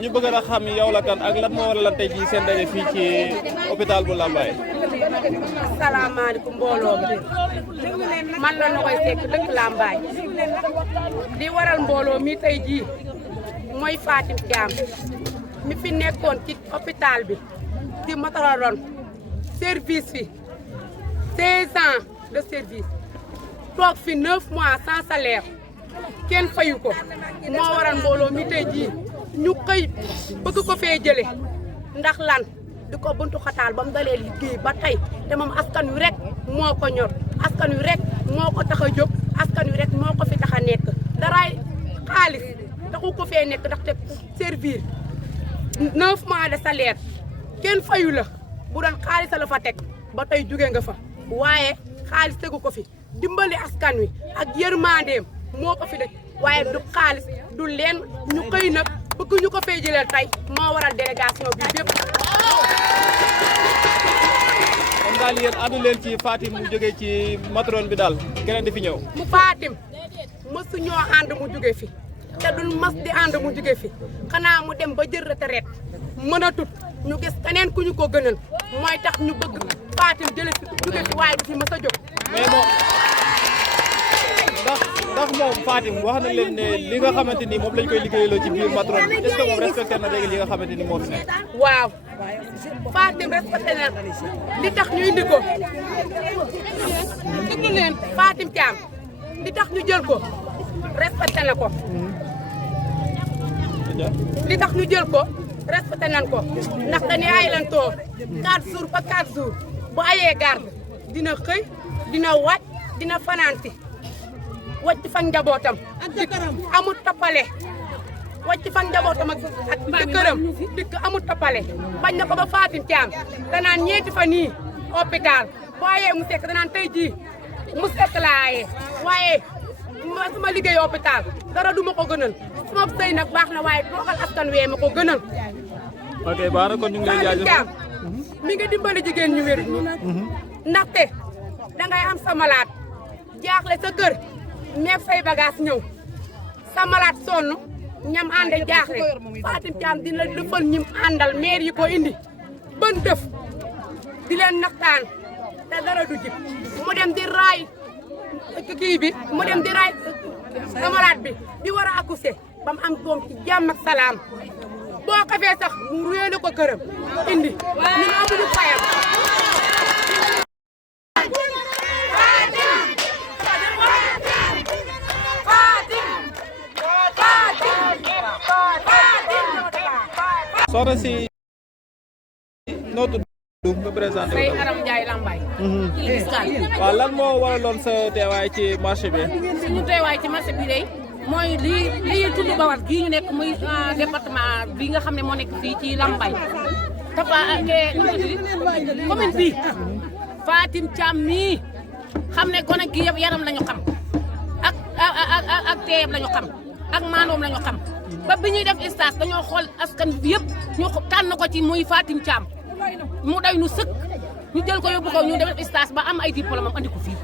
ñu bëgg a xam yow la kan ak lan moo waral tey jii seen daje fii ci hôpital bu Lambaye. asalaamaaleykum mbooloo mi man la Nogoy Seck dëkk Lambaye li waral mbooloo mi tey jii mooy Fatim Thiam mi fi nekkoon ci hôpital bi di matararon service fi 16 ans de service toog fi 9 mois sans salaire kenn fayu ko moo waral mbooloo mi tey jii ñu xëy bëgg ko fee jële ndax lan di ko buntu xataal ba mu dalee liggéey ba tey te moom askan wi rek moo ko ñor askan wi rek moo ko tax a jóg askan wi rek moo ko fi tax a nekk daraay xaalis taxu ko fee nekk ndaxte servir 9 mois de salaire kenn fayu la bu doon xaalis la fa teg ba tey jóge nga fa waaye xaalis tegu ko fi dimbali askan wi ak yërmandeem moo ko fi dëj waaye du xaalis du leen ñu xëy nag bëgg ñu ko fee jëlee tey moo waral délégation bi bépp. kon daal yéen àndu leen ci Fatim mu jógee ci matron bi daal keneen di fi ñëw. mu Fatim mësu ñoo ànd mu jóge fi te duñ mas di ànd mu jóge fi xanaa mu dem ba jël retraite mën a tut ñu gis keneen ku ñu ko gënal mooy tax ñu bëgg Fatim jële fi jóge fi waaye du fi mës a jóg. mais moom ndax moom Fatim wax na leen ne li nga xamante ni moom lañ koy liggéeyaloo ci biir matron bi est-ce que moom respecté na léegi li nga xamante ni moo fi nekk. waaw Fatim respecté na li tax ñu indi ko déglu leen Fatim Thiam li tax ñu jël ko respecté na ko li tax ñu jël ko respecté nañ ko ndax dañuy ay lan toog 4 jours ba 4 jours bu ayee garde dina xëy dina wàcc dina fanaanti wàcc fa njabootam amul toppale wàcc fa njabootam ak jëkkëram dikk amul toppale bañ na ko ba Fatim Thiam danaan ñeenti fa nii hôpital bu ayee mu sekk danaan tey jii mu sekk laa ayee waaye suma liggéey hôpital dara du ma ko gënal suma sëy nag baax na waaye toogal askan wee ma ko gënal. ok baax na kon ñu ngi lay jaajëfal Fatim Thiam mi ngi dimbali jigéen ñu wér ñi ndaxte dangay am sa malade jaaxle sa kër meeg say bagage ñëw sa malade sonn ñam ànde jaaxle Fatim Thiam dina lëfal ñim àndal maire yi ko indi bën def di leen naxtaan te dara du jib mu dem di raay kii bi mu dem di raay sa malade bi di war a accoucher ba mu am doom ci jàmm ak salaam boo xafee sax mu réele ko këram indi ñun amuñu fayam. soxna si noo tudd nga présenté Sey Aram Ndiaye Lambaye. waaw lan moo waraloon sa teewaay ci marché bi. suñu teewaay ci marché bi de mooy lii tudd Bawar gii ñu nekk muy département bi nga xam ne moo nekk fii ci Lambaye Tafa commune bi Fatim Thiam mii xam ne gone gi yëpp yaram lañu xam ak teeyam lañu xam ak maanoom lañu xam ba bi ñuy def stage dañoo xool askan bi yëpp ñu tànn ko ci muy Fatim Thiam mu day nu sëkk ñu jël ko yóbbu ko ñu def stage ba am ay diplôme am andi ko fii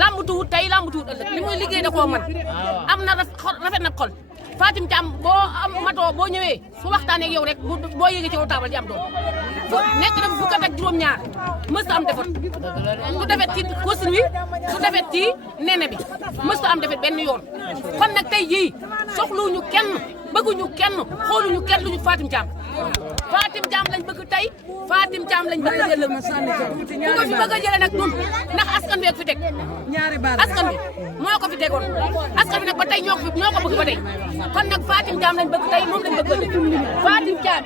lambutuwut tey lambutuwut ëllëg li muy liggéey da koo mën am na rafet na xol Fatim Thiam boo am matoo boo ñëwee su waxtaanee ak yow rek boo yéegee ci kaw taabal di am doom nekk na fukk ak juróom-ñaar mës am defet su defet ci course wi su defet ci nene bi mës am defet benn yoon kon nag tey jii soxluñu kenn bëgguñu kenn xooluñu kenn luñu Fatim Thiam Fatim Thiam lañ bëgg tey Fatim Thiam lañ bëgg ëllëg ku ko fi bëgg a jëlee nag ñun ndax askan wi ak fi teg askan wi moo ko fi tegoon askan wi nag ba tey ñoo ko bëgg ba tey kon nag Fatim Thiam lañ bëgg tey moom lañ bëgg ëllëg Fatim Thiam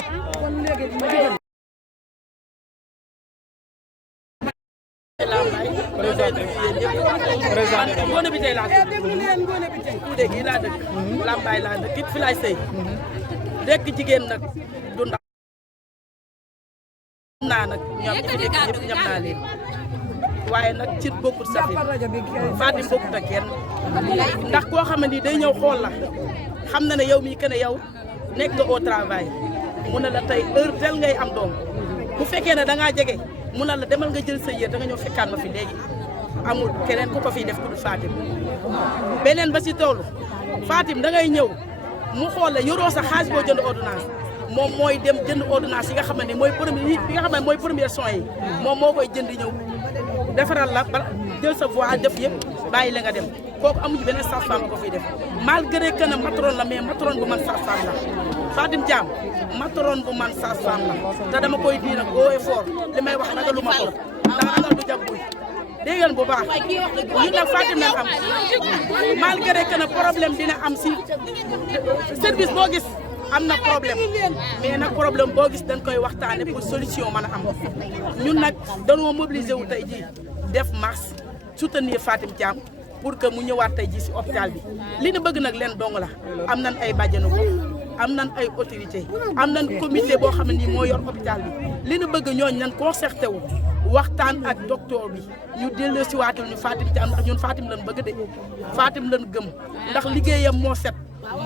présenté ngoone bi tey laa tuude gi laa dëkk Lambaye laa dëkk it fi laay sëy dekk jigéen nag du ndaw naa nag ñoom ñi fi nekk ñëpp ñam naa leen waaye nag ci bokkut safi Fatim bokkut ak kenn ndax koo xam ne day ñëw xool la xam na ne yow mii que ne yow nekk nga au travail mu ne la tey heure tel ngay am doom bu fekkee ne da ngaa jege mu ne la demal nga jël sa yéer da nga ñëw fekkaan ma fi léegi amul keneen ku ko fiy def ku dul Fatim beneen ba si toolu Fatim da ngay ñëw mu xool la yoroo sa xaalis boo jënd ordonnance moom mooy dem jënd ordonnance yi nga xam ne mooy premier bi nga xam ne mooy premier soins yi moom moo koy jënd ñëw defaral la ba jël sa voix def yëpp bàyyi la nga dem kooku amuñu beneen sage-femme bu ko fiy def malgré que ne matron la mais matron bu man sage-femme la Fatim Thiam matron bu man sage-femme la te dama koy di nag haut et fort li may wax ragalu ma ko ndax ragal du jàppuy dégg ngeen bu baax ñun nag Fatim lañ am malgré que ne problème dina am si service boo gis am na problème mais nag problème boo gis dañ koy waxtaane pour solution mën a am ñun nag dañoo mobiliser wu tey jii def marche soutenir Fatim Thiam pour que mu ñëwaat tey jii si hôpital bi li ñu bëgg nag leen dong la am nañ ay bàjjenu gox am nañ ay autorité am nañ comité boo xam ne nii moo yor hôpital bi li ñu bëgg ñooñu nañ concerté wu waxtaan ak docteur bi ñu dellu si waatal ñu Fatim Thiam ndax ñun Fatim lañ bëgg de Fatim lañ gëm ndax liggéeyam moo set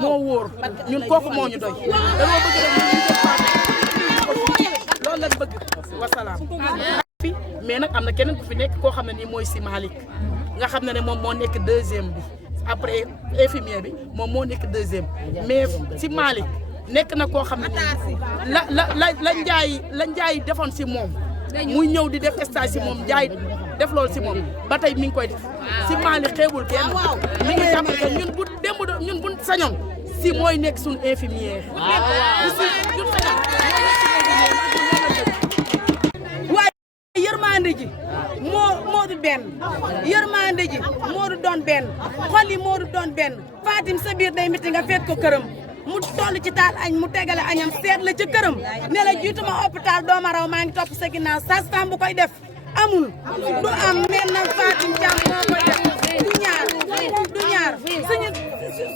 moo wóor ñun kooku moo ñu doy dañoo bëgg rek ñu def Fatim loolu lañ bëgg wasalaam mais nag am na keneen ku fi nekk koo xam ne nii mooy si Malick nga xam ne moom moo nekk deuxième bi après infirmier bi moom moo nekk deuxième mais si Malick nekk na koo xam ne nii la njaay defoon si moom muy ñëw di def stage si moom njaay def loolu si moom ba tey mi ngi koy def si Malick xeebul kenn mi ngi jàpp que ñun bu démb ñun bu sañoon si mooy nekk suñu infirmière ñun sañoon yërmande ji moo du benn yërmande ji moo du doon benn xol yi moo du doon benn Fatim sa biir day métti nga fekk ko këram mu toll ci taal añ mu tegale añam seet la ci këram ne la jiituma hôpital dooma raw maa ngi topp sa ginnaaw sage-femme bu koy def amul du am mel na Fatim Thiam moo koy def du ñaar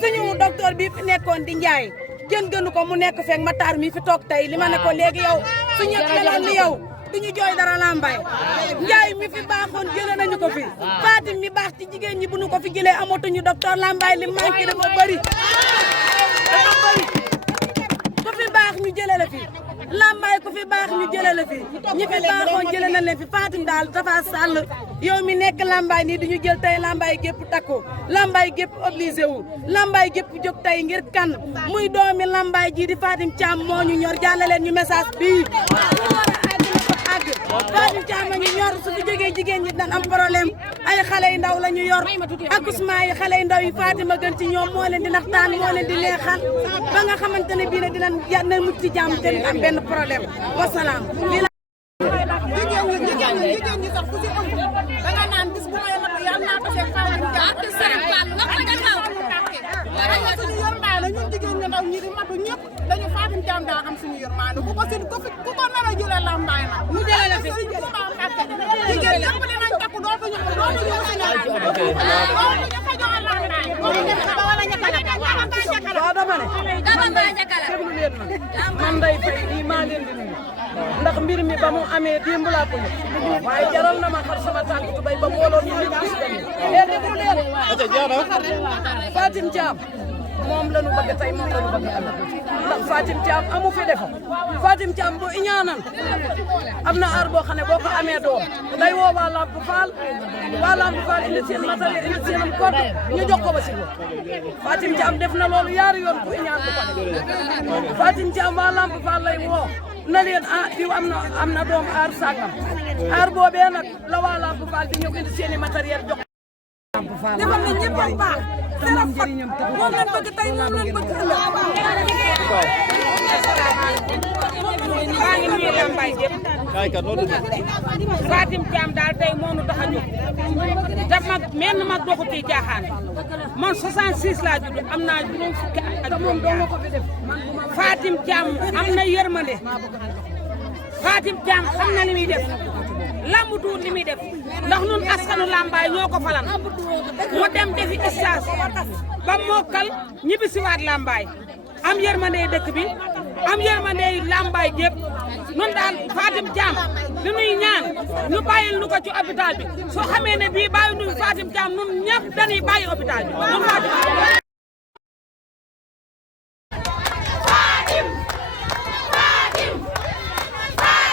suñu docteur bi fi nekkoon di Njaay kenn gënu ko mu nekk feek Matar mi fi toog tey li ma ne ko léegi yow suñu meloon ni yow duñu jooy dara Lambaye Njaay mi fi baaxoon jëlee nañu ko fi Fatim mi baax ci jigéen ñi bu ñu ko fi jëlee amatuñu docteur Lambaye li manqué dafa bëri ku fi baax ñu jëlee la fi Lambaye ku fi baax ñu jëlee la fi ñi fi baaxoon jëlee nañ leen fi Fatim daal dafa sàll yow mi nekk Lambaye nii duñu jël tey Lambaye gépp takku Lambaye gépp obligé wu Lambaye gépp jóg tey ngir kan muy doomi Lambaye ji di Fatim Thiam moo ñu ñor jàllaleen ñu message bii Fatim Thiam a ñu ñor su fi jógee jigéen ñi dañ am problème ay xale yu ndaw la ñu yor accouchement yi xale yu ndaw yi Fatim a gën ci ñoom moo leen di naxtaan moo leen di neexal ba nga xamante ne bii ne dinañ mucc ci jàmm te am benn problème wasalaam. jigéen ñi sax ku si ëmb da nga naan bis bu may mat yàlla naa ko fekk Fatim Thiam suñu yërmaane ñun jigéen ñu ndaw ñi di matu ñëpp dañu Fatim Thiam daa am suñu yërmaane ku ko nar a jëlee Lambaye nag ñu jëlee la fi jigéen ñëpp dinañ takku dootuñu man day fay nii maa leen di nuyu ndax mbir mi ba mu amee démb laa ko yëg waaye jaral na ma xar sama tànk tubay ba mbooloo ñu nit gis leen déglu leen Fatim Thiam moom la ñu bëgg tey moom la ñu bëgg ëllëg ndax Fatim Thiam amu fi defo Fatim Thiam bu iñaanan am na aar boo xam ne boo ko amee doom day woo waa Lamp Fall indi seen matériel indi seenam code ñu jox ko ba si Fatim Thiam def na loolu yaari yoon ku iñaan bu ko def Fatim Thiam waa Lamp Fall lay woo na leen diw am na doom aar sàngam aar boobee nag la waa Lamp Fall di ñëw indi seeni matériel jox defal na ñëpp a baax dara fat moom lañ bëgg tey moom lañ bëgg ëllëg maa ngi nuyu Lambaye gépp Fatim Thiam daal tey moo nu tax a ñëw te menn mag doxu ci jaaxaan man 66 laa judd am naa juróom fukki at ak moom doo ko fi def Fatim Thiam am na yërmande Fatim Thiam xam na li muy def lamb tuur li muy def ndax nun askanu Lambaye ñoo ko falan mu dem defi stage ba mokkal ñibbi si waat Lambaye am yërmande dëkk bi am yërmande Lambaye gépp nun daal Fatim Thiam li nuy ñaan ñu bàyyil nu ko ci hôpital bi soo xamee ne bii bàyyi nu Fatim Thiam nun ñëpp dañuy bàyyi hôpital bi